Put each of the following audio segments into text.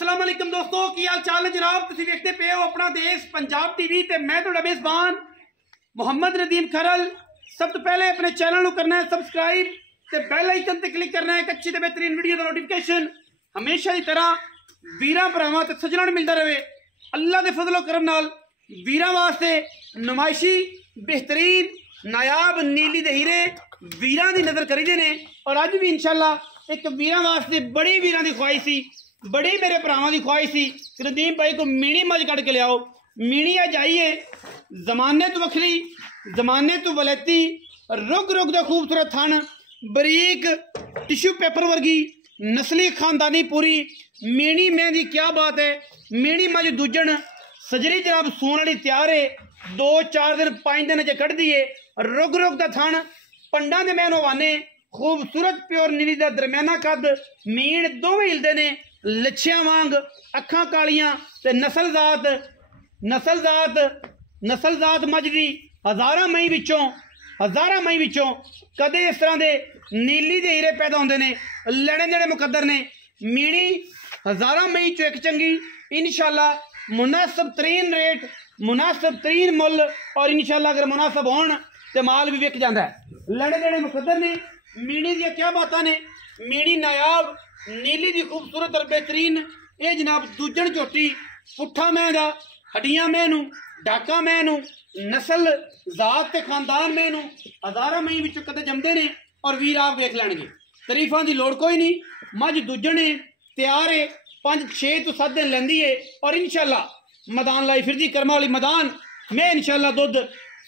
अस्सलाम वालेकुम दोस्तों, की हाल चाल है जनाब। तुसीं देखते पे हो अपना देश पंजाब टीवी ते मैं तुहाडा मेज़बान मुहम्मद नदीम खरल। सब तो पहले अपने चैनल को करना है सबसक्राइब ते बेल आइकन ते क्लिक करना है एक अच्छी ते बेहतरीन वीडियो का नोटिफिकेशन हमेशा की तरह वीरां भरावां ते सज्जणां नूं मिलता रहे। अल्लाह के फजलो करम नाल वीरां वास्ते नुमाइशी बेहतरीन नायाब नीली दे हीरे वीरां दी नज़र करीदे ने और अज भी इंशाअल्लाह एक वीरां वास्ते बड़ी वीरां दी ख्वाहिश सी, बड़ी मेरे भरावां दी ख्वाहिश सी कि नदीम भाई को मीणी मज कट के लियाओ। मीणी अज आई है जमाने तो वखरी, जमाने तो वलैती, रुग रुग दा खूबसूरत थन, बरीक टिश्यू पेपर वर्गी नस्ली खानदानी पूरी मीणी में दी क्या बात है। मीणी मज दूजन सजरी जनाब सोन वाली तैयार है, 2-4 दिन 5 दिन च कट दी है। रुग रुग दा थन पंडा दे मैन हवाने खूबसूरत प्योर नीली दा दरम्याना कद मीण दोवें हिलदे ने लच्छियां वांग, अखां कालियां ते नस्लजात मजदी हज़ारां मई विचों कदे इस तरह दे नीली दे हीरे पैदा होंदे ने। लड़े जेड़े मुकद्दर ने मीणी हज़ारां मई चो एक चंगी इंशाअल्लाह मुनासिब तरीन रेट, मुनासिब तरीन मुल और इंशाअल्लाह अगर मुनासिब होण ते माल भी विक जाता है। लड़े जेड़े मुकद्दर ने मीणी दी क्या बातां ने। मीणी नायाब नीली दी खूबसूरत और बेहतरीन ये जनाब दूजन झोटी पुट्ठा मैंगा हड्डियां मैनू डाका मैनू नस्ल जात ते खानदान मैनू हज़ारां मई विच कदे जमदे ने और वीर आप वेख लैणगे। तरीफां दी लोड़ कोई नहीं, मझ दूजन है तैयार है, 5-6 तो 7 दिन लैंदी है और इंशाअल्लाह मैदान लाई फिरदी कर्मा वाली मैदान में इंशाअल्लाह दुध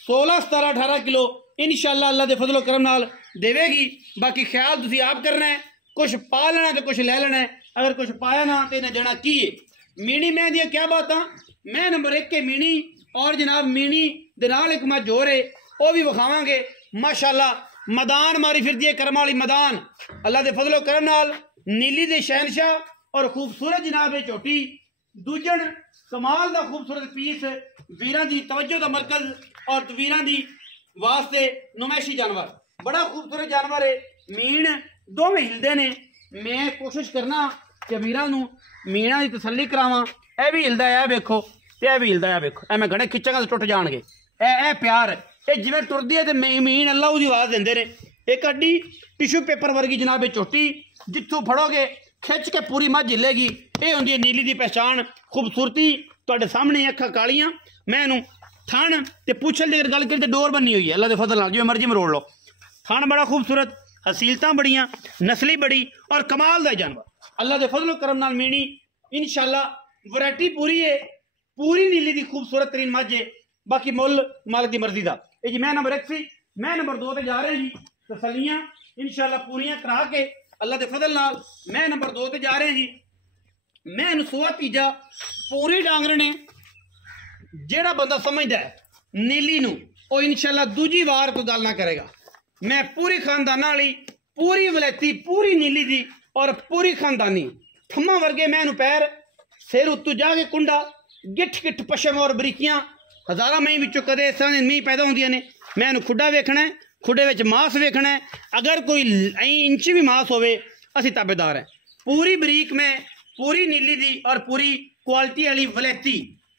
16-17-18 किलो इंशाअल्लाह अल्लाह दे फजलो करम नाल देवेगी। बाकी ख्याल तुसीं आप करना है, कुछ पा लेना तो कुछ ले लेना है, अगर कुछ पाया ना तो इन्हें देना की है। मीणी मैं दिया क्या बात मैं नंबर 1 के मीणी और जनाब मीणी दे नाल एक मैं जोर है वह भी विखावांगे। माशाअल्लाह मैदान मारी फिरदी है करम वाली मैदान अल्लाह दे फजलो करम नाल नीली दे शहनशाह और खूबसूरत जनाब झोटी दूजन कमाल दा खूबसूरत पीस वीरां दी तवज्जो दा मरकज और वीरां दी वास्ते नुमाइशी जानवर बड़ा खूबसूरत जानवर है। मीण दोवें हिलदे ने, मैं कोशिश करना कि वीरां नूं मीणा दी तसल्ली करावां। ए भी हिलदा है वेखो ते ए भी हिलदा है वेखो, ए मैं घणे खिच्चांगा तो टुट जाणगे। ए प्यार ये जिवें टुरदी है ते मीण अल्लाह दी आवाज़ दिंदे ने। एक अड्डी टिश्यू पेपर वर्गी जनाब झोटी जित्थों फड़ोगे खिच के पूरी मझ हिलेगी। ये होंदी है नीली दी पहचान खूबसूरती तुहाडे सामने अखां कालियां मैनू थन ते पुछल दी गल करी ते डोर बनी हुई है अल्लाह दे फजल नाल जिवें मर्जी मरोड़ लो। थन बड़ा खूबसूरत, हसीलतां बड़ियां, नस्ली बड़ी और कमाल दा जानवर अल्लाह दे फजलो करम नाल मीणी इंशाअल्लाह वैरायटी पूरी है, पूरी नीली दी खूबसूरत तरीन मझ है। बाकी मुल मालिक दी मर्जी दा। ये जी मैं नंबर 1 सी, मैं नंबर 2 ते जा रहे जी तसल्लियां इंशाअल्लाह पूरियां करा के अल्लाह दे फजल नाल मैं नंबर 2 ते जा रहे जी। मैं नसूआ तीजा पूरी डांगर ने जेड़ा बंदा समझदा है नीली नूं ओ इंशाअल्लाह दूजी वार कोई गल ना करेगा। मैं पूरी खानदाना वाली पूरी वलैती पूरी नीली दी और पूरी खानदानी थम्मा वर्गे मैनू पैर सिर उत्तू जाके कुंडा गिठ पशम और बरीकियां हज़ारां मई विचों कदे इस तरह मीह पैदा होंदियां ने। मैनू खुड्डा वेखना है, खुड्डे विच मास वेखना है, अगर कोई इंच भी मास होवे असीं ताबेदार है। पूरी बरीक में पूरी नीली दी और पूरी क्वालिटी वाली वलैती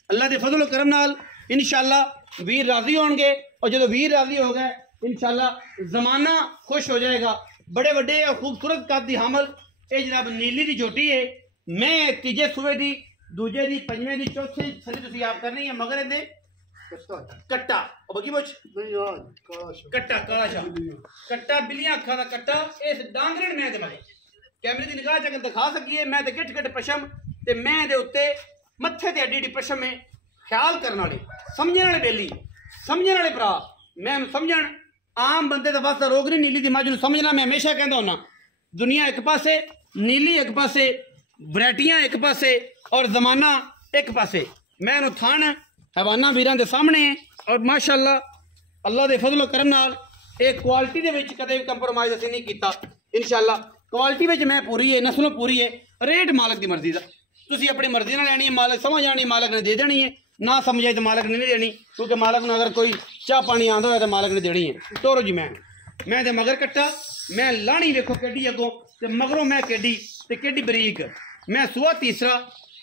अल्लाह दे फजलो करम नाल इंशाअल्लाह वीर राजी होंगे और जो वीर राजी हो गए इंशाअल्लाह जमाना खुश हो जाएगा। बड़े बड़े और खूबसूरत कद दी हामल ये जनाब नीली दी झोटी है। मैं तीजे सूबे दी दूजे दी पंजवें दी चौथे थली तुसीं आप करनी है मगर दे कट्टा और बगी बोच कट्टा काला शाह कट्टा बिलियां अखां दा कट्टा इस डांगरन मैं दे मारे कैमरे दी निगाह च अगर दिखा सकीए मैं ते गिठ पशम ते मैं दे उत्ते मत्थे ते एडी पशम में ख्याल करने वाले समझने वाले बेली समझने वाले भरा मैं समझण आम बंदे का वास्ता रोग नहीं। नीली दी मझ नूं समझना मैं हमेशा कहता होना दुनिया एक पासे नीली एक पासे वैरायटियां एक पासे और जमाना एक पासे। मैं थान हैवाना वीरां दे सामने और माशाअल्लाह अल्लाह दे फजलो करम नाल एक क्वालिटी दे विच कदे भी कंप्रोमाइज़ असीं नहीं कीता। इंशाअल्लाह क्वालिटी विच मैं पूरी है, नस्लों पूरी है, रेट मालक दी मर्जी दा तुसीं अपनी मर्जी नाल लैनी है, मालक समझ आनी मालक ने दे देनी है, ना समझ आई तो मालक ने नहीं देनी क्योंकि मालक ने अगर कोई चाह पानी आंदा हो तो मालक ने देनी है। तोरो जी मैं ते मगर कट्टा मैं लाणी वेखो केडी अगों ते मगरों मैं केडी ते केडी बरीक मैं सूआ तीसरा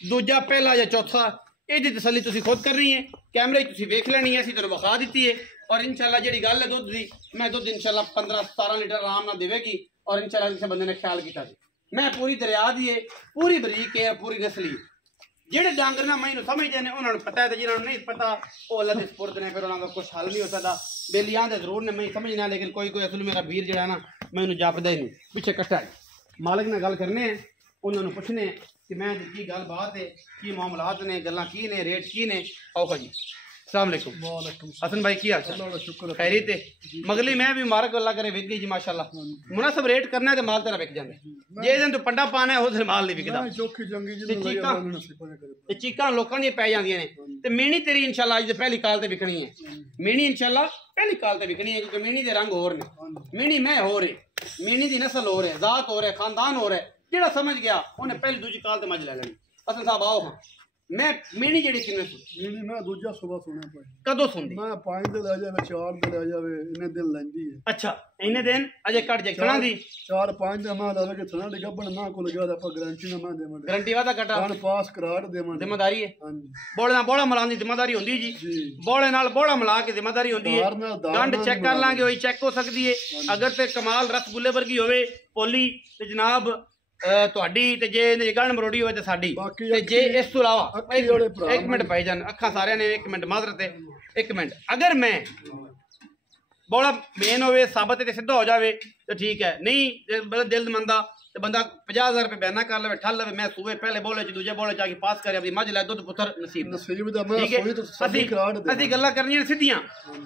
दूजा पहला या चौथा ਇਹਦੀ तसल्ली तुसी खुद करनी है कैमरे तुसी वेख लेनी है असीं तुहानूं विखा दित्ती है और इंशाल्लाह जिहड़ी गल है दुध दी मैं दुध इंशाल्लाह 15-17 लीटर आराम नाल देवेगी और इंशाल्लाह किसी बंदे ने ख्याल किया मैं पूरी दरिया दी है पूरी बरीक है पूरी नस्ली ਜਿਹੜੇ ਡਾਂਗਰ ਨਾ ਮੈਨੂੰ ਸਮਝਦੇ ਨੇ ਉਹਨਾਂ ਨੂੰ ਪਤਾ ਹੈ ਤੇ ਜਿਹਨਾਂ ਨੂੰ ਨਹੀਂ ਪਤਾ ਉਹ ਅੱਲਾ ਦੇ ਸਪੁਰਦ ਨੇ ਫਿਰ ਉਹਨਾਂ ਦਾ ਕੁਝ ਹੱਲ ਨਹੀਂ ਹੋ ਸਕਦਾ ਬੇਲੀਆਂ ਦੇ ਜ਼ਰੂਰ ਨੇ ਮੈਂ ਸਮਝਣਾ ਲੇਕਿਨ ਕੋਈ ਅਸਲ ਮੇਰਾ ਵੀਰ ਜਿਹੜਾ ਨਾ ਮੈਨੂੰ ਜਾਪਦਾ ਹੀ ਨਹੀਂ ਪਿੱਛੇ ਕੱਟਾ ਮਾਲਕ ਨਾਲ ਗੱਲ ਕਰਨੇ ਆ ਉਹਨਾਂ ਨੂੰ ਪੁੱਛਨੇ ਕਿ ਮੈਂ ਕੀ ਗੱਲ ਬਾਤ ਹੈ ਕੀ ਮਾਮਲਾਤ ਨੇ ਗੱਲਾਂ ਕੀ ਨੇ ਰੇਟ ਕੀ ਨੇ ਆਓ ਜੀ अस्सलाम वालेकुम हसन भाई की हाल चाल खैरियत है मगली मैं भी मुबारक अल्लाह करे विक गई जी माशाल्लाह मुनासिब रेट करना है तो माल तेरा विक जांदा जे दिन तू पंडा पाना है उस माल नहीं विकदा ते चीकां लोकां दी पै जांदियां ने ते मीणी तेरी इंशाल्लाह अज पहली काल ते विकनी है मीणी इंशाल्लाह पहली काल ते विकनी है क्योंकि मीणी दे रंग होर ने मीणी मैं होर है मीणी दी नस्ल होर है जात होर है खानदान होर है जेड़ा समझ गया उन्हें पहली दूजी काल ते मज ले लेनी हसन साहब आओ हां मैं मीणी जेडी किन्ने मीणी मैं दूजा सुबह सुने पाई कदों सुनदी मैं 5 दिन ले जावे 4 दिन ले जावे इन्ने दिन लेंदी है अच्छा इन्ने दिन अजे कट जाए थना दी 4-5 दिन मैं लावे के थना दे गबन ना को लगा आप गारंटी ना मैं देवां गारंटी वादा कटा हां पास कराड़ देवां जिम्मेदारी है हां जी बोले ना बोला मलान दी जिम्मेदारी होंदी जी बोले नाल बोला मिला के जिम्मेदारी होंदी है गंड चेक कर लांगे वही चेक हो सकदी है अगर ते कमाल रसगुल्ले वर्गी होवे पोली ते जनाब ਤੁਹਾਡੀ ਤੇ ਜੇ ਗੰਢ ਮਰੋੜੀ ਹੋਵੇ ਤੇ ਸਾਡੀ ਤੇ ਜੇ ਇਸ ਤੋਂ ਇਲਾਵਾ ਇੱਕ ਮਿੰਟ ਭਾਈ ਜਾਨ ਅੱਖਾਂ ਸਾਰਿਆਂ ਨੇ ਇੱਕ ਮਿੰਟ ਮਾਜ਼ਰਤ ਹੈ ਇੱਕ ਮਿੰਟ ਅਗਰ ਮੈਂ ਬੋਲਾ ਮੇਨ ਹੋਵੇ ਸਾਬਤ ਤੇ ਸਿੱਧਾ ਹੋ ਜਾਵੇ ਤੇ ਠੀਕ ਹੈ ਨਹੀਂ ਜੇ ਦਿਲ ਮੰਦਾ ਤੇ ਬੰਦਾ 50000 रुपये बयाना कर लवे ठल लवे मैं सूबे पहले बोले च दूजे बोले जाके पास करे अपनी मझ लै दुध पुत्तर नसीब दा ठीक है असि गल्लां करनियां सीधियां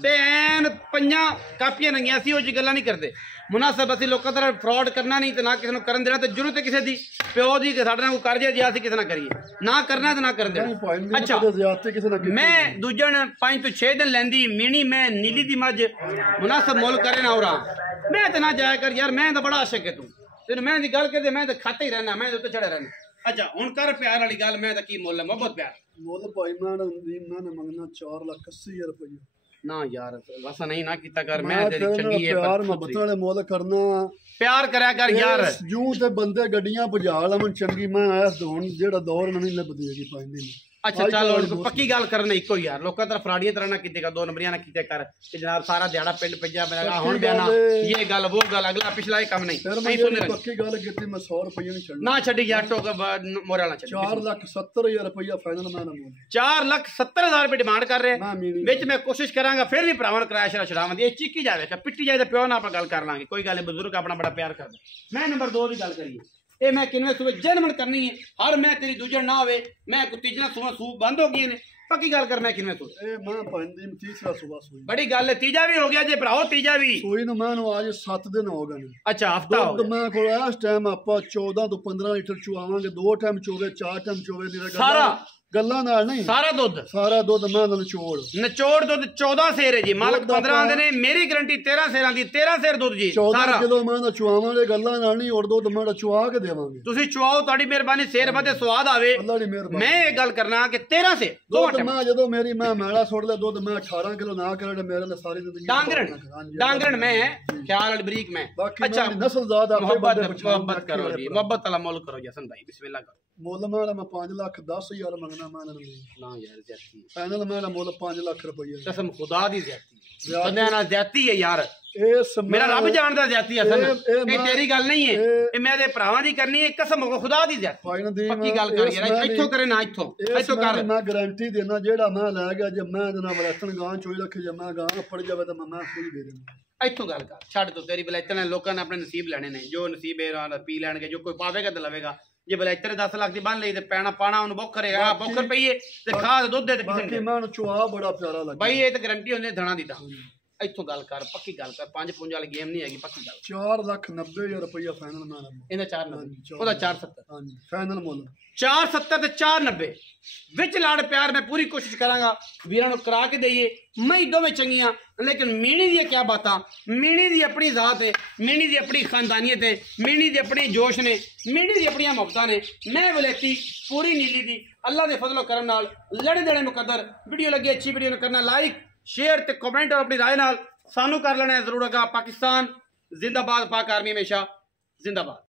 ते ऐन पंजां कापियां नंगियां सी ओ जी गल्लां नहीं करदे मुनासिब असि लोकां तरह फ्रॉड करना नहीं ते ना किसी नूं करन देना ते जरूरत है किसी दी प्यो दी कि साडे नाल कोई कर जाए जे असि किसी नाल करिए ना करना ते ना करन देना अच्छा मैं दूजन 5 तो 6 दिन लैंदी मीणी मैं नीली दी मझ मुनासिब मुल करे ना औरा मैं ते ना जाया कर यार मैं तो बड़ा आशिक है तू तेन मैं दी गल करदे मैं तो खाते ही रहना मैं उत्ते चढ़े रहना अच्छा हुण कर प्यार वाली गल मैं तो की मुल है मोहब्बत प्यार मुल भाई मैं मंगना 4,80,000 रुपये ना यार वैसा नहीं ना कीता कर मैं तेरी चंगी है प्यार मोहब्बत वाले मुल करना प्यार करया कर यार जूं ते बंदे गड्डियां भजा लवन चंगी मैं आया हुण जेड़ा दौर नहीं लभदी पाइंदी अच्छा चलो पक्की गल करना इको यार लोकां तरफ फराड़ियां तरह ना कीते कर दो नंबरियां ना कीते कर कि जनाब सारा दिहाड़ा पिंड पिज्जा मेरा हुण बयाना ये गल वो गल अगला पिछला ये काम नहीं पक्की गल कीती मैं 100 रुपये नहीं छड्डी ना छड्डी यार टोक मोरे वाला छड्डी 4,70,000 रुपया फाइनल मैं ना बोल 4,70,000 रुपये डिमांड कर रहे विच मैं कोशिश करांगा फिर भी भरावां कराया शरा छड़ावां दी चिक्की जावे पिट्टी जाए ते प्यो ना आप गल कर लांगे कोई गल बुजुर्ग अपना बड़ा प्यार करदा मैं नंबर 2 दी गल करिए ये मैं किन्ने सूबे जनमन करनी है हर मैं तेरी दूजन ना होवे मैं को तीजना सूबा सूब बंद हो गई ने पक्की गल कर मैं किन्ने सूबे ए मैं पंदी तीसरा सूबा सूई बड़ी गल है तीजा भी हो गया जे भराओ तीजा भी सूई न मैं आज 7 दिन हो गए अच्छा हफ्ता हो गया मैं को इस टाइम आपा 14 तो 15 लीटर चुआवांगे 2 टाइम चोवे 4 टाइम चोवे सारा गल्ला नाल नहीं सारा दुध मैं निचोड़ दुध 14 सेर है जी मालक 15 आंदे ने मेरी गारंटी 13 सेरां दी 13 सेर दुध जी 14 किलो मैं चुआवांगे गल्ला नाल नहीं और दुध मैं चुआ के देवांगे तुसी चुआओ ताड़ी मेहरबानी सेर वधे स्वाद आवे मैं ये गल करना कि 13 से दुध मैं जदों मेरी मैं मैला छोड़ ले दुध मैं 18 किलो ना करे मेरे ने सारी जिंदगी डांगरन में ख्याल वाली बरीक में अच्छा नस्लजात मोहब्बत करो जी मोहब्बत वाला मोल करो जी हसन भाई बिस्मिल्लाह करो मुल मैं 5,10,000 मंगना मैं ना यार ज्यादती फाइनल मेरा मुल 5 लाख रुपया कसम खुदा दी ज्यादती बंदे नाल ज्यादती है यार मेरा रब जानदा ज्यादती है असल ये तेरी गल नहीं है ये मेरे भरावां दी करनी है कसम खुदा दी ज्यादती पक्की गल कर यार इथों करे ना इथों कर मैं गारंटी देना जेड़ा मैं ले गया जे मैं जना वलैतन गां चोई रखे जे मैं गां पड़ जावे तो मैं फ्री दे देना इथों गल कर छड़ तो तेरी वलैतन लोकां ने अपने नसीब लेने ने जो नसीब है पी लैणगे जो कोई पावेगा तो लवेगा जे बलैतर 10 लाख दी बन लई ते पैना पाना उन्हें बोखरेगा बोखर पईए ते खाद दुध दे ते बाकी मैं चुआ बड़ा प्यारा लगा भाई ये ते गारंटी होने धना दी ता इथों गल कर पक्की गल कर 5-5 वाली गेम नहीं हैगी पक्की गल 4,90,000 रुपया फाइनल मैं इने 490 ओदा 470 हां जी फाइनल मुल 470 ते 490 विच लाड़ प्यार मैं पूरी कोशिश करांगा वीरां नु करा के दईए मई दोवें चंगियां लेकिन मीणी दी क्या बातां मीणी दी अपनी जात है मीणी दी अपनी खानदानियत है मीणी दी अपनी जोश ने मीणी दी अपनी मोहब्बतां ने मैं वलैती पूरी नीली दी अल्लाह दे फजलो करम नाल लड़े देने मुकद्दर वीडियो लगी अच्छी वीडियो नु करना लाइक शेयर ते कमेंट और अपनी राय नाल सानू कर लेना जरूर। पाकिस्तान जिंदाबाद, पाक आर्मी हमेशा जिंदाबाद।